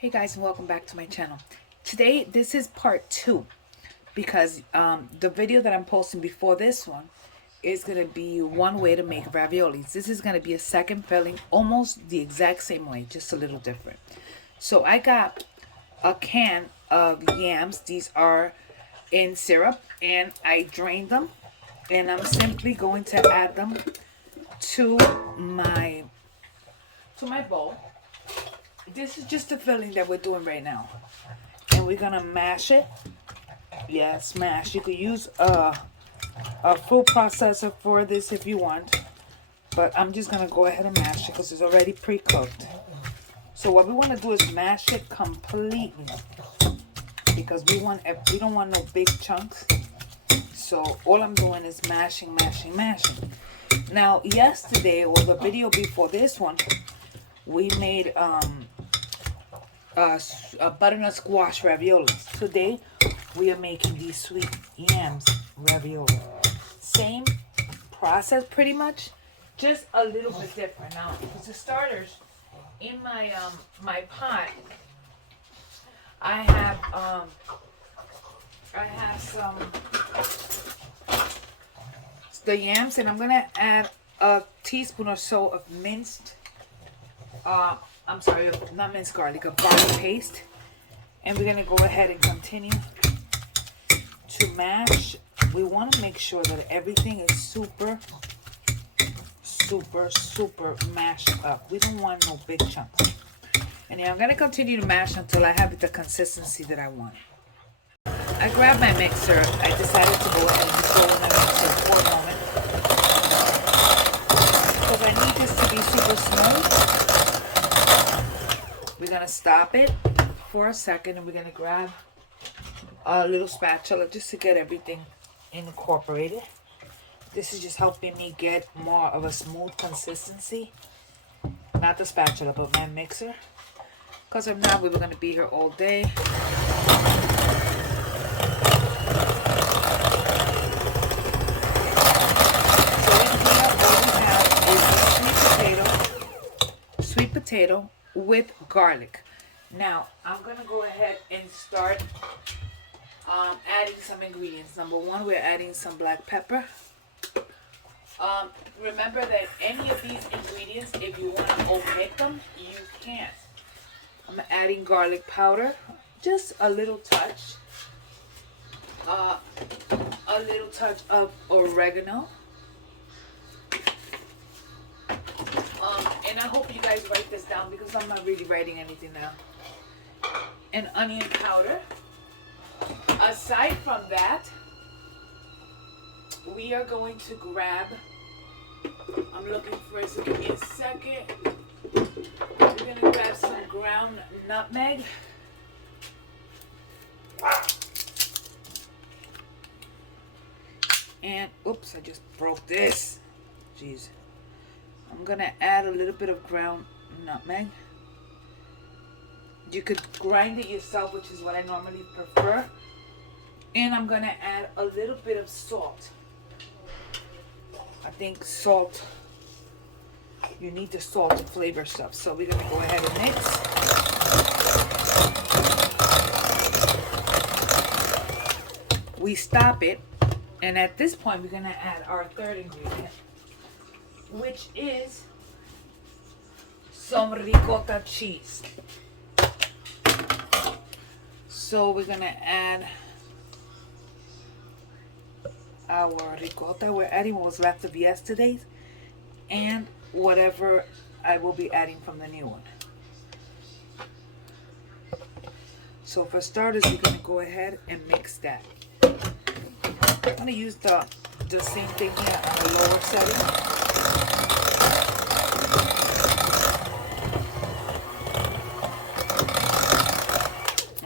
Hey guys, and welcome back to my channel. Today this is part 2 because the video that I'm posting before this one is going to be one way to make raviolis. This is going to be a second filling, almost the exact same way, just a little different. So I got a can of yams. These are in syrup, and I drained them, and I'm simply going to add them to my bowl. This is just the filling that we're doing right now. And we're going to mash it. Yeah, smash. You could use a food processor for this if you want. But I'm just going to go ahead and mash it because it's already pre-cooked. So what we want to do is mash it completely. Because we don't want no big chunks. So all I'm doing is mashing. Now, yesterday, or the video before this one, we made butternut squash raviolis. Today we are making these sweet yams ravioli. Same process pretty much, just a little bit different. Now, for the starters, in my my pot, I have some the yams, and I'm gonna add a teaspoon or so of minced I'm sorry, not minced garlic, a garlic paste. And we're going to go ahead and continue to mash. We want to make sure that everything is super mashed up. We don't want no big chunks. And yeah, I'm going to continue to mash until I have the consistency that I want. I grabbed my mixer. I decided to go ahead and throw in the mixer for a moment, because I need this to be super smooth. We're going to stop it for a second, and we're going to grab a little spatula just to get everything incorporated. This is just helping me get more of a smooth consistency. Not the spatula, but my mixer. Because if not, we were going to be here all day. So in here, what we have is a sweet potato with garlic. Now I'm gonna go ahead and start adding some ingredients. Number one, we're adding some black pepper. Remember that any of these ingredients, if you want to omit them, you can. I'm adding garlic powder, just a little touch, a little touch of oregano. And I hope you guys write this down because I'm not really writing anything down. And onion powder. Aside from that, we are going to grab, I'm looking for it, so give me a second. We're going to grab some ground nutmeg. And, oops, I just broke this. Jeez. I'm going to add a little bit of ground nutmeg. You could grind it yourself, which is what I normally prefer. And I'm going to add a little bit of salt. I think salt, you need the salt to flavor stuff. So we're going to go ahead and mix. We stop it. And at this point, we're going to add our third ingredient, which is some ricotta cheese. So we're gonna add our ricotta. We're adding what was left of yesterday's and whatever I will be adding from the new one. So for starters, we're gonna go ahead and mix that. I'm gonna use the same thing here on the lower setting.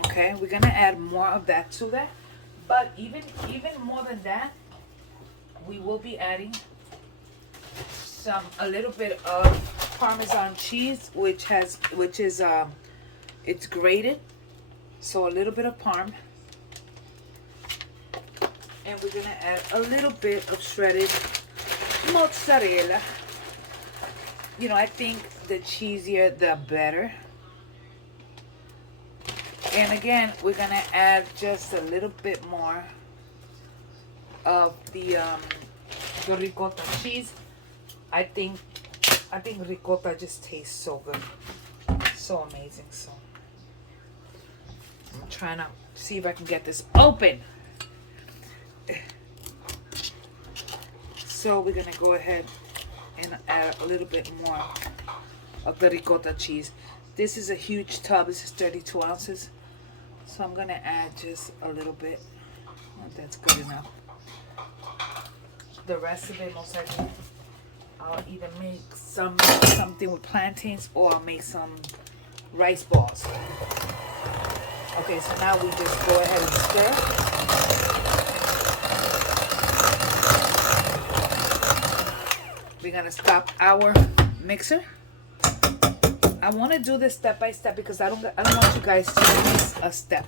Okay, we're gonna add more of that to that, but even more than that, we will be adding a little bit of Parmesan cheese, which is it's grated, so a little bit of Parm, and we're gonna add a little bit of shredded mozzarella. You know, I think the cheesier the better. And again, we're gonna add just a little bit more of the ricotta cheese. I think ricotta just tastes so good, so amazing. So I'm trying to see if I can get this open. So we're gonna go ahead and add a little bit more of the ricotta cheese. This is a huge tub. This is 32 ounces. So I'm gonna add just a little bit. That's good enough. The rest of it, most likely, I'll either make something with plantains or I'll make some rice balls. Okay, so now we just go ahead and stir. We're gonna stop our mixer. I want to do this step by step because I don't want you guys to miss a step.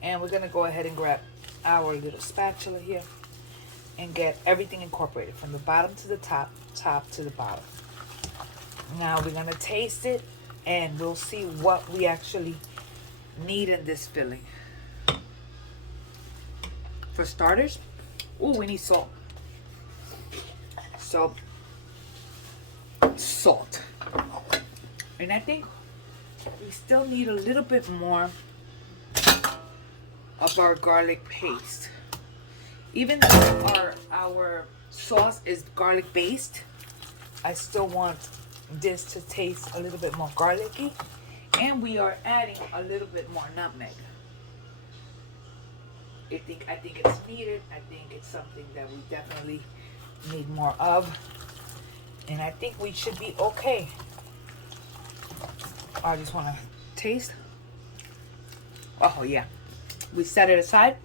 And we're gonna go ahead and grab our little spatula here and get everything incorporated from the bottom to the top, top to the bottom. Now we're gonna taste it and we'll see what we actually need in this filling. For starters, we need salt. So salt. And I think we still need a little bit more of our garlic paste. Even though our sauce is garlic based, I still want this to taste a little bit more garlicky. And we are adding a little bit more nutmeg. I think it's needed. I think it's something that we definitely need more of. And I think we should be okay. I just want to taste. Oh yeah. We set it aside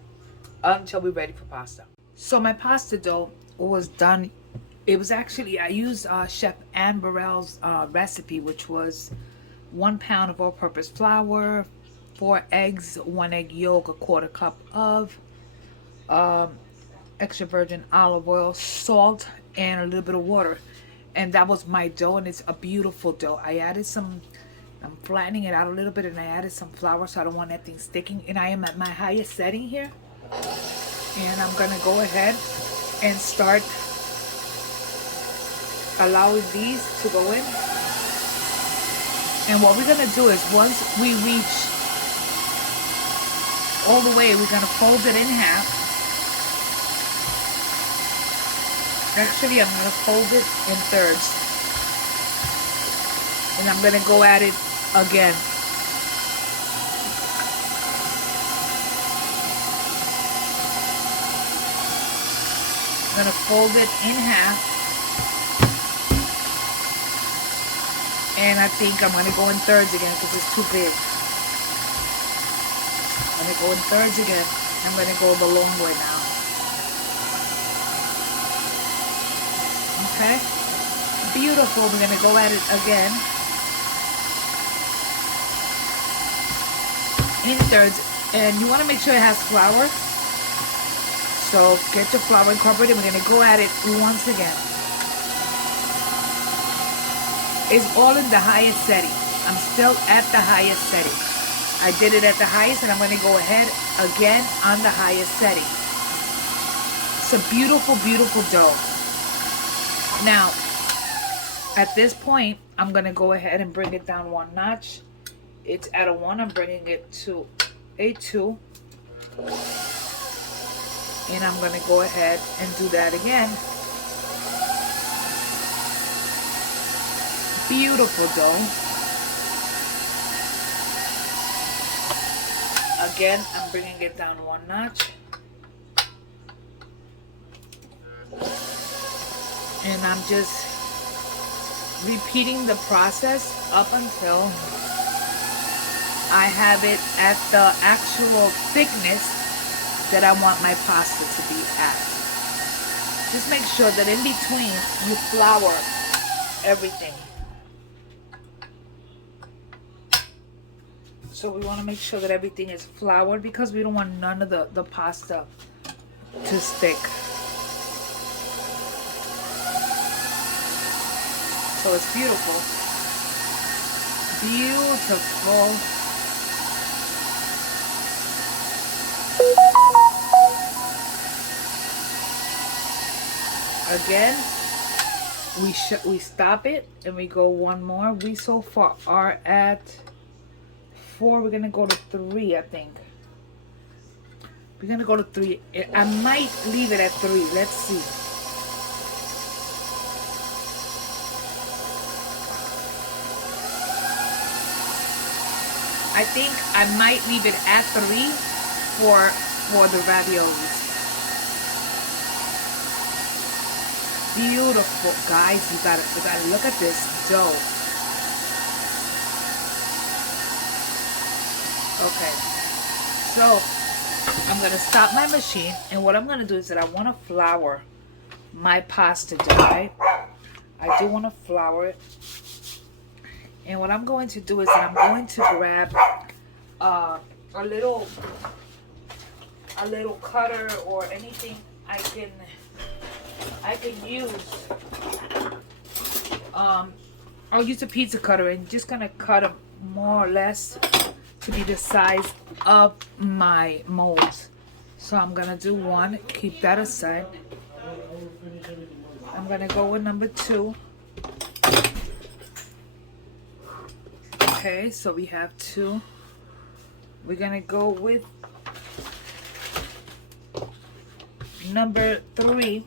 until we're ready for pasta. So my pasta dough was done. It was actually, I used Chef Anne Burrell's recipe, which was 1 pound of all-purpose flour, 4 eggs, 1 egg yolk, 1/4 cup of extra virgin olive oil, salt, and a little bit of water. And that was my dough, and it's a beautiful dough. I added some, I'm flattening it out a little bit, and I added some flour so I don't want anything sticking. And I am at my highest setting here. And I'm gonna go ahead and start allowing these to go in. And what we're gonna do is once we reach all the way, we're gonna fold it in half. Actually, I'm gonna fold it in thirds. And I'm gonna go at it again. I'm gonna fold it in half. And I think I'm gonna go in thirds again because it's too big. I'm gonna go in thirds again. I'm gonna go the long way now. Okay? Beautiful. We're gonna go at it again. In thirds. And you wanna make sure it has flour. So get your flour incorporated. We're gonna go at it once again. It's all in the highest setting. I'm still at the highest setting. I did it at the highest, and I'm going to go ahead again on the highest setting. It's a beautiful, beautiful dough. Now, at this point, I'm going to go ahead and bring it down 1 notch. It's at a 1. I'm bringing it to a 2. And I'm going to go ahead and do that again. Beautiful dough. Again, I'm bringing it down 1 notch. And I'm just repeating the process up until I have it at the actual thickness that I want my pasta to be at. Just make sure that in between you flour everything. So we want to make sure that everything is floured because we don't want none of the pasta to stick. So it's beautiful. Beautiful. Again, we stop it and we go one more. We so far are at 4. We're gonna go to 3, I think. We're gonna go to 3. I might leave it at 3. Let's see. I think I might leave it at 3 for the raviolis. Beautiful, guys. You gotta look at this dough. Okay, so I'm gonna stop my machine, and what I'm gonna do is that I want to flour my pasta dough. Right? I do want to flour it, and what I'm going to do is that I'm going to grab a little cutter or anything I can use. I'll use a pizza cutter and just gonna cut them more or less to be the size of my molds. So I'm gonna do 1, keep that aside. I'm gonna go with number 2. Okay, so we have 2. We're gonna go with number 3.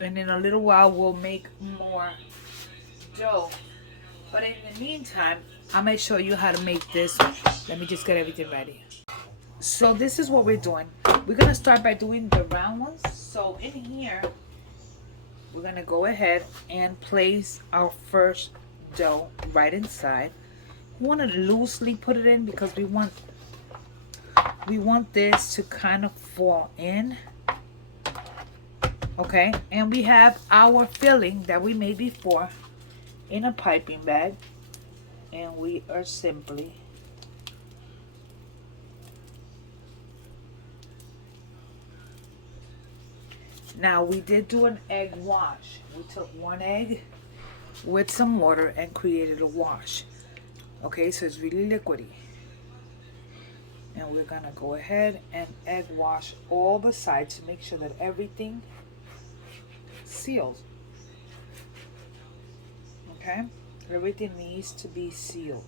And in a little while we'll make more dough. But in the meantime, I'm gonna show you how to make this one. Let me just get everything ready. So this is what we're doing. We're gonna start by doing the round ones. So in here, we're gonna go ahead and place our first dough right inside. We want to loosely put it in because we want this to kind of fall in. Okay, and we have our filling that we made before in a piping bag, and we are simply now we did do an egg wash. We took 1 egg with some water and created a wash. Okay, so it's really liquidy, and we're gonna go ahead and egg wash all the sides to make sure that everything sealed. Okay, everything needs to be sealed.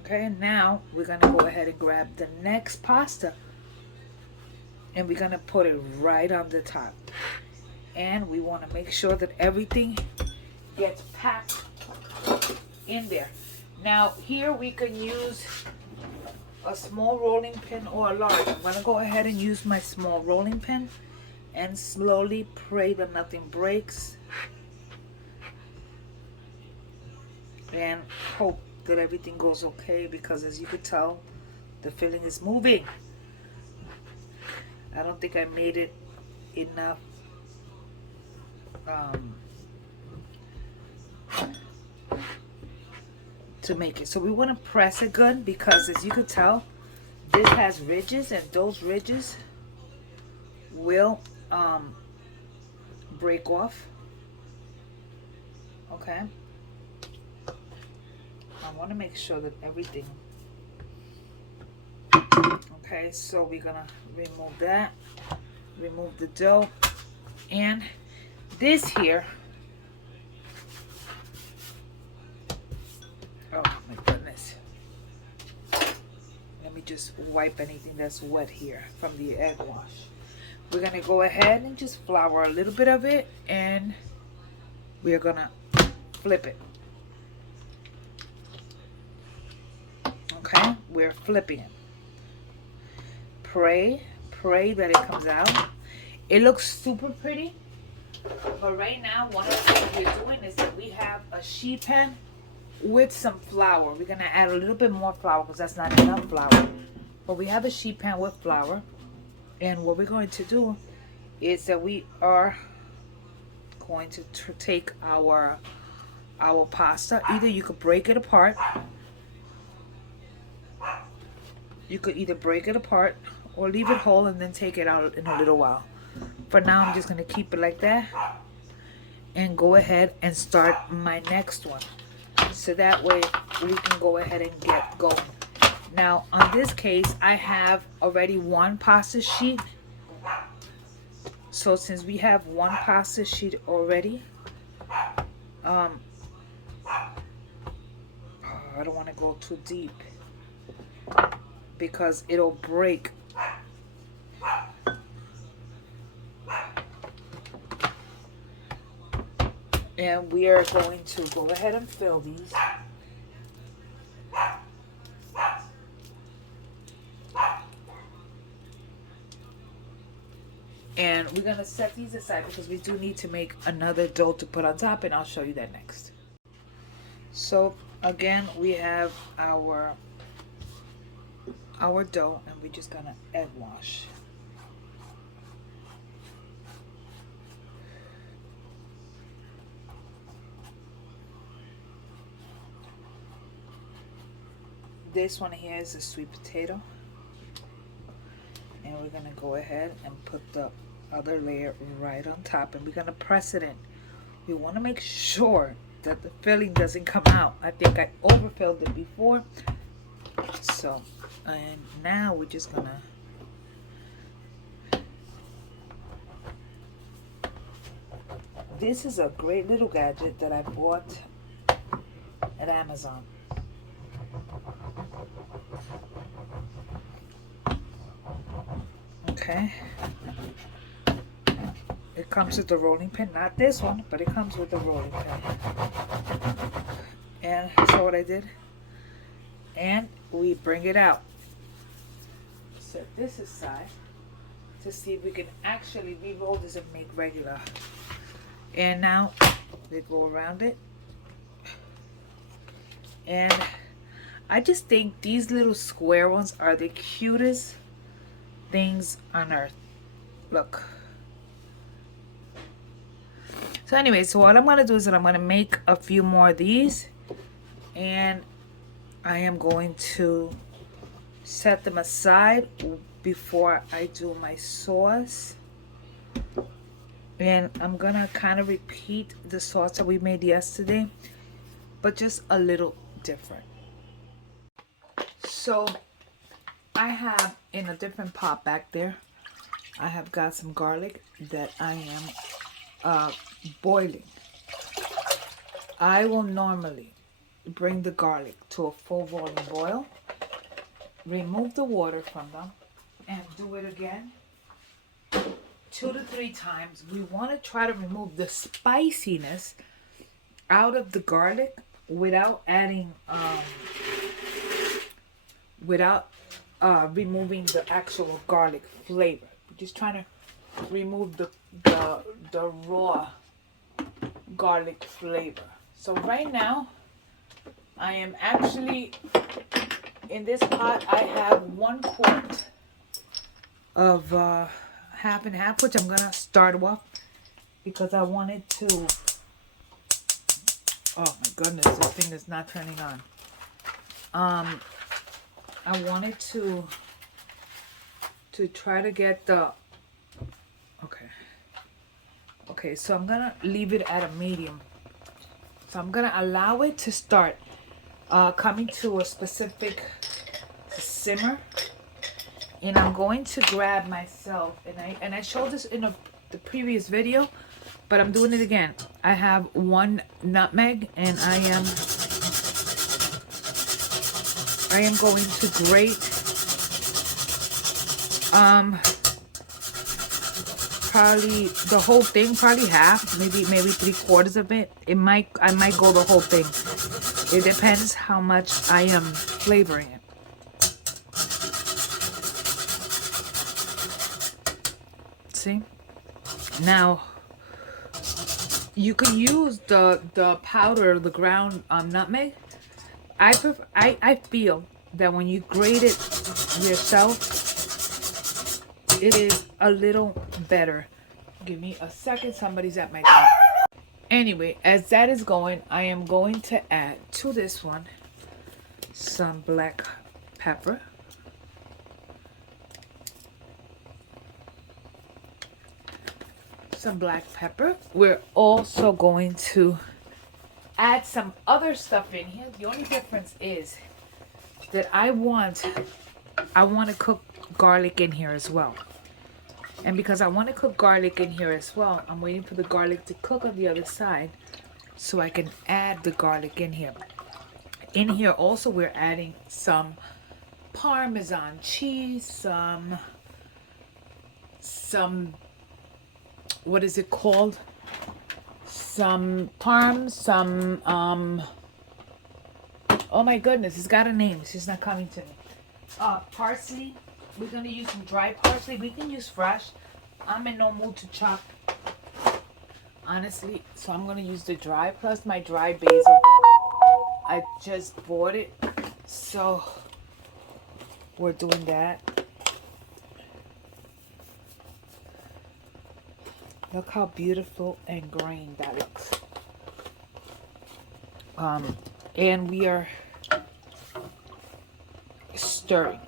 Okay, now we're gonna go ahead and grab the next pasta, and we're gonna put it right on the top, and we want to make sure that everything gets packed in there. Now here we can use a small rolling pin or a large. I'm gonna go ahead and use my small rolling pin and slowly pray that nothing breaks and hope that everything goes okay, because as you could tell, the filling is moving. I don't think I made it enough to make it. So we want to press it good, because as you could tell, this has ridges, and those ridges will break off. Okay, I want to make sure that everything. Okay, so we're gonna remove that, remove the dough, and this here, oh my goodness, let me just wipe anything that's wet here from the egg wash. We're gonna go ahead and just flour a little bit of it, and we're gonna flip it. Okay, we're flipping it. Pray that it comes out. It looks super pretty, but right now one of the things we're doing is that we have a sheet pan with some flour. We're gonna add a little bit more flour because that's not enough flour, but we have a sheet pan with flour, and what we're going to do is that we are going to take our pasta. Either you could break it apart. You could either break it apart or leave it whole and then take it out in a little while. For now, I'm just going to keep it like that and go ahead and start my next one. So that way we can go ahead and get going. Now, on this case, I have already one pasta sheet So since we have one pasta sheet already, I don't want to go too deep because it'll break. And we are going to go ahead and fill these. And we're going to set these aside because we do need to make another dough to put on top, and I'll show you that next. So again, we have our dough, and we're just going to egg wash. This one here is a sweet potato. And we're going to go ahead and put the other layer right on top, and we're going to press it in. We want to make sure that the filling doesn't come out. I think I overfilled it before. So, and now we're just going to... This is a great little gadget that I bought at Amazon. Okay. It comes with the rolling pin, not this one, but it comes with the rolling pin. And so what I did, and we bring it out. Set this aside to see if we can actually re-roll this and make regular. And now they go around it. And I just think these little square ones are the cutest things on earth. Look. So anyway, so what I'm going to do is that I'm going to make a few more of these, and I am going to set them aside before I do my sauce. And I'm going to kind of repeat the sauce that we made yesterday, but just a little different. So I have in a different pot back there, I have got some garlic that I am boiling. I will normally bring the garlic to a full volume boil, remove the water from them, and do it again 2 to 3 times. We want to try to remove the spiciness out of the garlic without adding removing the actual garlic flavor. We're just trying to remove the raw garlic flavor. So right now I am actually in this pot. I have 1 quart of half and half, which I'm gonna start off because I wanted to. Oh my goodness, this thing is not turning on. I wanted to try to get the okay, so I'm gonna leave it at a medium. So I'm gonna allow it to start coming to a specific simmer, and I'm going to grab myself, and I showed this in the previous video, but I'm doing it again. I have 1 nutmeg, and I am going to grate probably the whole thing, probably half, maybe 3/4 of it. I might go the whole thing. It depends how much I am flavoring it. See? Now you can use the powder, the ground nutmeg. I feel that when you grate it yourself, it is a little better. Give me a second, somebody's at my door. Anyway, as that is going, I am going to add to this one some black pepper. Some black pepper. We're also going to add some other stuff in here. The only difference is that I want to cook garlic in here as well. And because I want to cook garlic in here as well, I'm waiting for the garlic to cook on the other side so I can add the garlic in here. In here also we're adding some Parmesan cheese, some what is it called? Some parm, some oh my goodness, it's got a name. It's just not coming to me. Parsley. We're gonna use some dry parsley. We can use fresh. I'm in no mood to chop, honestly, so I'm gonna use the dry plus my dry basil. I just bought it, so we're doing that. Look how beautiful and green that looks. And we are stirring.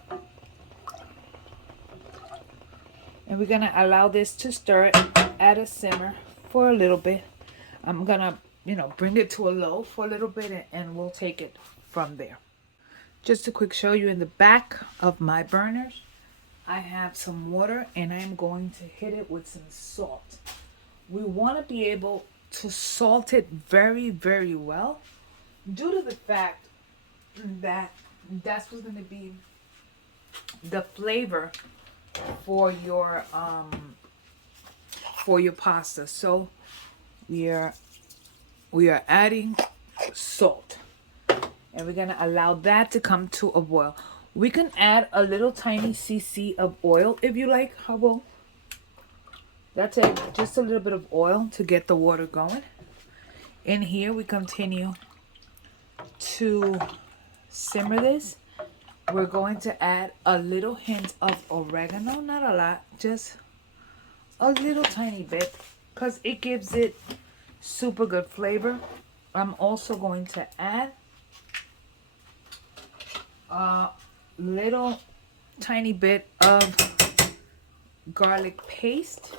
And we're gonna allow this to stir at a simmer for a little bit. I'm gonna, bring it to a low for a little bit and we'll take it from there. Just a quick show you in the back of my burners. I have some water and I'm going to hit it with some salt. We want to be able to salt it very, very well due to the fact that that's what's going to be the flavor for your pasta. So we are adding salt and we're going to allow that to come to a boil. We can add a little tiny cc of oil if you like. How about that's it? Just a little bit of oil to get the water going. In here we continue to simmer this. We're going to add a little hint of oregano, not a lot, just a little tiny bit because it gives it super good flavor. I'm also going to add a little tiny bit of garlic paste.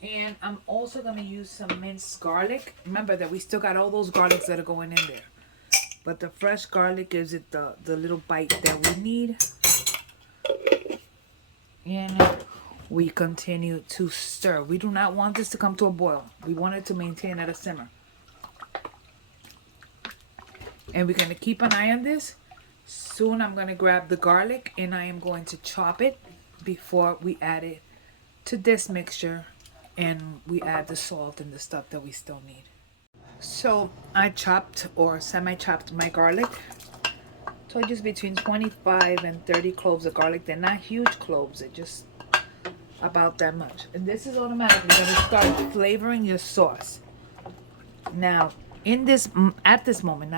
And I'm also going to use some minced garlic. Remember that we still got all those garlics that are going in there. But the fresh garlic gives it the little bite that we need. And we continue to stir. We do not want this to come to a boil. We want it to maintain at a simmer. And we're going to keep an eye on this. Soon I'm going to grab the garlic and I am going to chop it before we add it to this mixture. And we add the salt and the stuff that we still need. So I chopped or semi-chopped my garlic. So just between 25 and 30 cloves of garlic. They're not huge cloves. They're just about that much. And this is automatically going to start flavoring your sauce. Now, at this moment,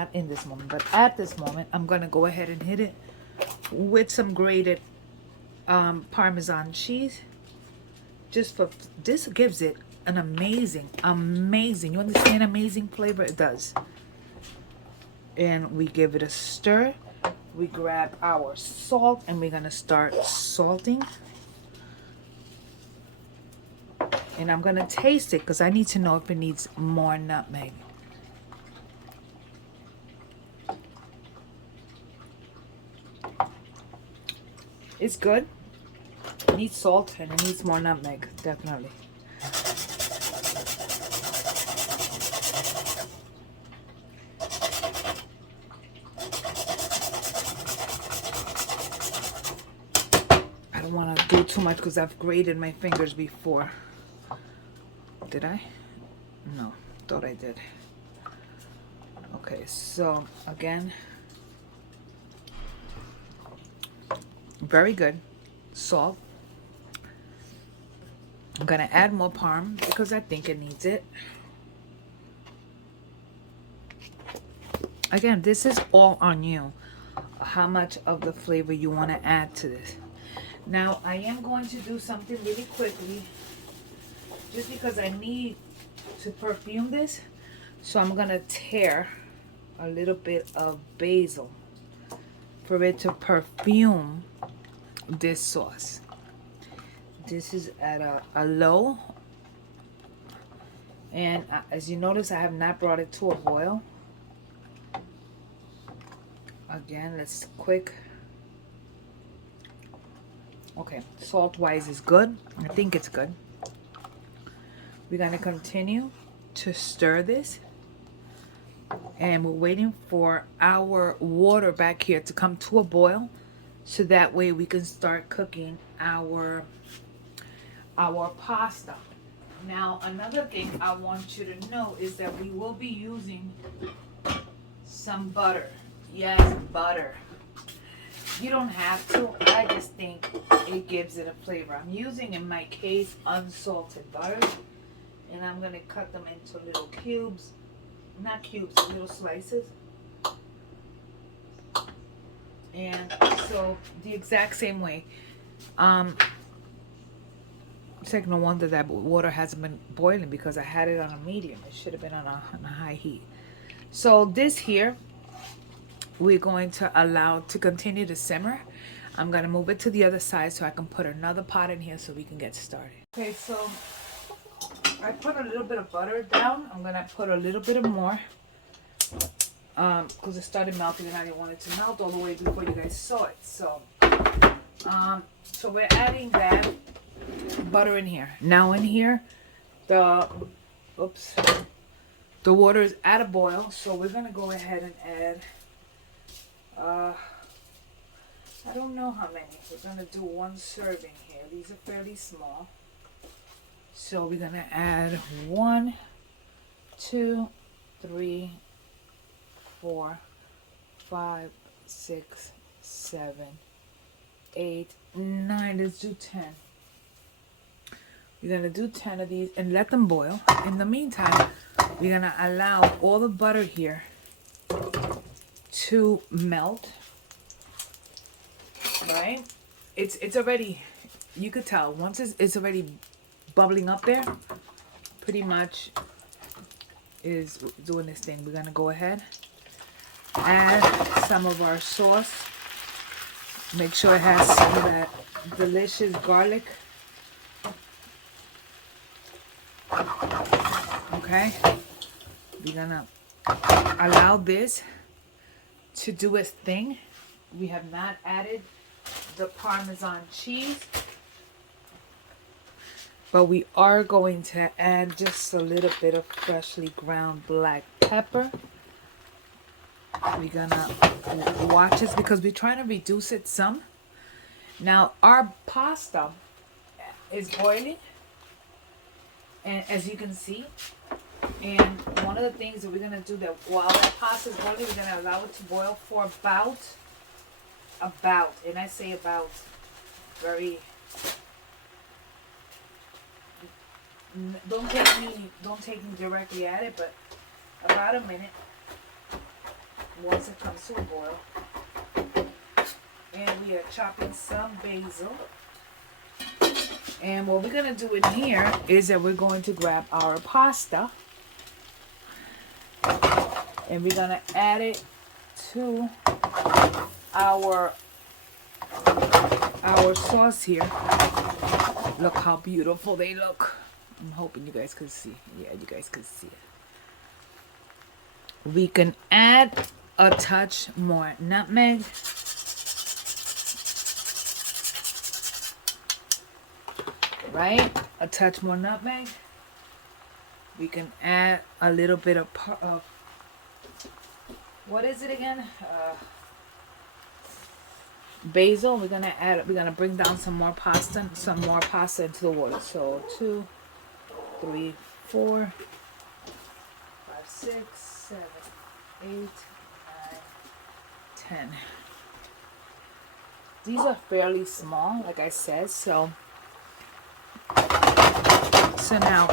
I'm going to go ahead and hit it with some grated Parmesan cheese. Just for this gives it an amazing, you understand, amazing flavor. It does. And we give it a stir. We grab our salt and we're gonna start salting. And I'm gonna taste it because I need to know if it needs more nutmeg. It's good. It needs salt and it needs more nutmeg, definitely. I don't want to do too much because I've grated my fingers before. Did I? No, thought I did. Okay, so again, very good. Salt. I'm gonna add more parm because I think it needs it. Again, this is all on you, how much of the flavor you want to add to this. Now I am going to do something really quickly just because I need to perfume this. So I'm gonna tear a little bit of basil for it to perfume this sauce. This is at a low, and as you notice, I have not brought it to a boil. Again, let's quick. Okay, salt wise is good. I think it's good. We're gonna continue to stir this, and we're waiting for our water back here to come to a boil, so that way we can start cooking our pasta. Now, another thing I want you to know is that we will be using some butter. Yes, butter. You don't have to. I just think it gives it a flavor. I'm using, in my case, unsalted butter. And I'm going to cut them into little cubes. Not cubes, little slices. And so, the exact same way. It's like no wonder that water hasn't been boiling, because I had it on a medium. It should have been on a high heat. So this here, we're going to allow to continue to simmer. I'm going to move it to the other side so I can put another pot in here so we can get started. Okay, so I put a little bit of butter down. I'm going to put a little bit of more because it started melting and I didn't want it to melt all the way before you guys saw it. So we're adding that butter in here. Now in here, the water is at a boil, so we're going to go ahead and add I don't know how many. We're going to do 1 serving here. These are fairly small. So we're going to add 1, 2, 3, 4, 5, 6, 7, 8, 9. Let's do 10. We're going to do 10 of these and let them boil. In the meantime, we're going to allow all the butter here to melt. Right? It's already, you could tell once it's already bubbling up there, pretty much is doing this thing. We're gonna go ahead, add some of our sauce. Make sure it has some of that delicious garlic. Okay, we're gonna allow this to do its thing. We have not added the Parmesan cheese, but we are going to add just a little bit of freshly ground black pepper. We're gonna watch this because we're trying to reduce it some. Now our pasta is boiling, and as you can see, and one of the things that we're gonna do, that while that pasta is boiling, we're gonna allow it to boil for about, and I say about, very, don't take me directly at it, but about a minute once it comes to a boil. And we are chopping some basil. And what we're gonna do in here is that we're going to grab our pasta and we're gonna add it to our sauce here. Look how beautiful they look. I'm hoping you guys can see. Yeah, you guys can see it. We can add a touch more nutmeg. Right? A touch more nutmeg. We can add a little bit of what is it again? Basil. We're gonna bring down some more pasta into the water. So 2, 3, 4, 5, 6, 7, 8, 9, 10. These are fairly small, like I said, so now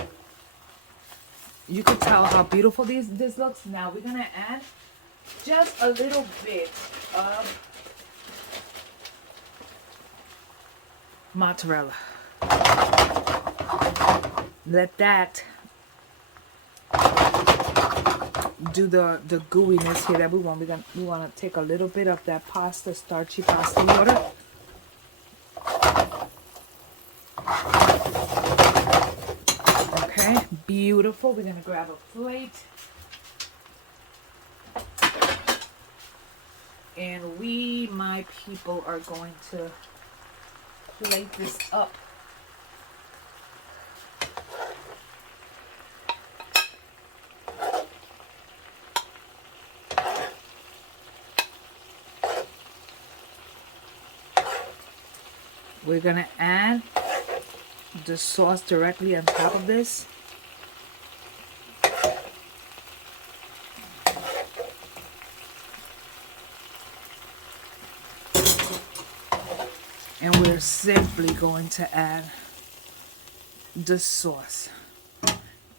you can tell how beautiful this looks. Now we're gonna add just a little bit of mozzarella. Let that do the gooiness here that we want. We want to take a little bit of that starchy pasta water. Okay, beautiful. We're gonna grab a plate. And we, my people, are going to plate this up. We're gonna add the sauce directly on top of this. And we're simply going to add the sauce.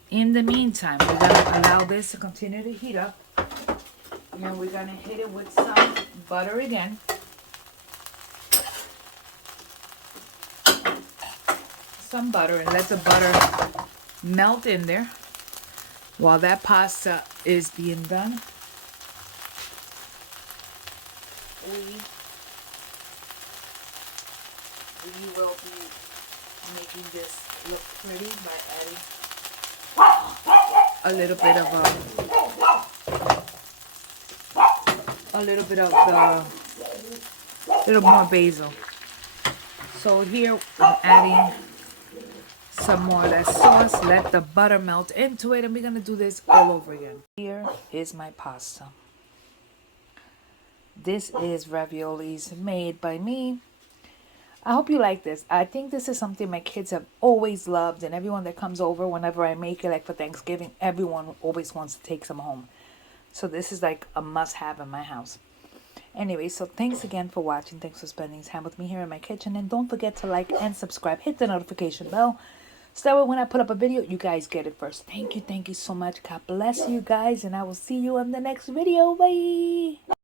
In the meantime, we're going to allow this to continue to heat up. And we're going to hit it with some butter again. Some butter, and let the butter melt in there while that pasta is being done. We will be making this look pretty by adding a little bit of little more basil. So here I'm adding some more of that sauce. Let the butter melt into it, and we're gonna do this all over again. Here is my pasta. This is raviolis made by me. I hope you like this. I think this is something my kids have always loved, and everyone that comes over, whenever I make it, like for Thanksgiving, everyone always wants to take some home. So this is like a must-have in my house. Anyway, so thanks again for watching. Thanks for spending time with me here in my kitchen. And don't forget to like and subscribe. Hit the notification bell. So that way when I put up a video, you guys get it first. Thank you so much. God bless you guys. And I will see you in the next video. Bye.